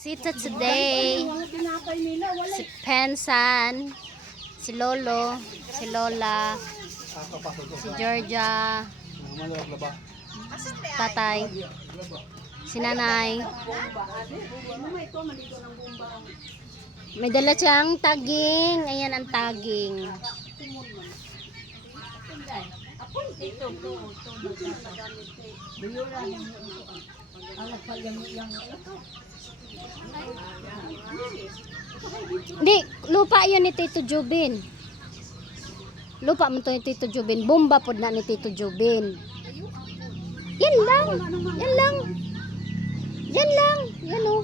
Sita today, si Pensan, si Lolo, si Lola, si Georgia, tatay, si nanay. May dala siyang taging. Ayan ang taging. Hindi, lupa yun ni Tito Jubin. Lupa mo to ni Tito Jubin. Bomba pod na ni Tito Jubin. Yan lang. Yan lang. Yan lang. Yan o.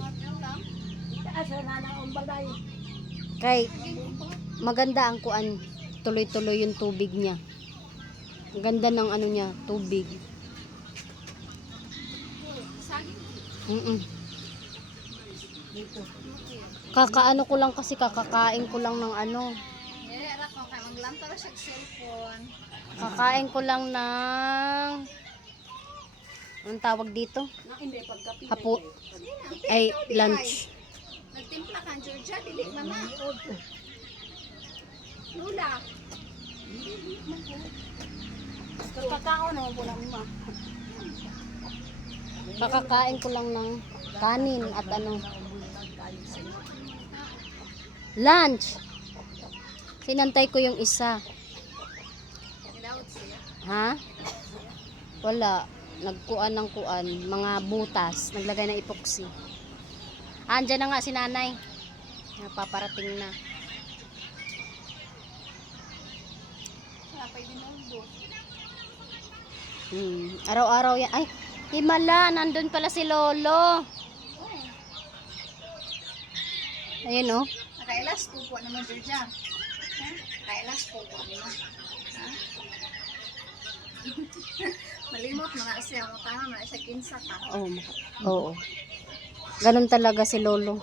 Kay maganda ang kuan. Tuloy-tuloy yung tubig niya. Ang ganda ng ano niya, tubig. Kakaano ko lang kasi kakakain ko lang ng ano. Kakain ko lang ng anong tawag dito? Hapo. Ay, lunch. Nagtimpla ka, Georgia, dili mama. Lula. Kakao na mo lang ma. Kakakain ko lang ng kanin at ano. Lunch. Sinantay ko yung isa. Ha? Wala. Nagkuan ng kuan. Mga butas. Naglagay ng epoxy. Andyan na nga si nanay. Paparating na. Araw-araw yan. Ay, himala. Nandun pala si Lolo. Ayun o. Nakailas po po naman, Georgia. Nakailas po po naman. Malimot mo na siya. Matama na siya kinsa ka. Oo. Ganun talaga si Lolo.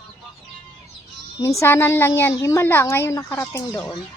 Minsanan lang yan. Himala. Ngayon nakarating doon.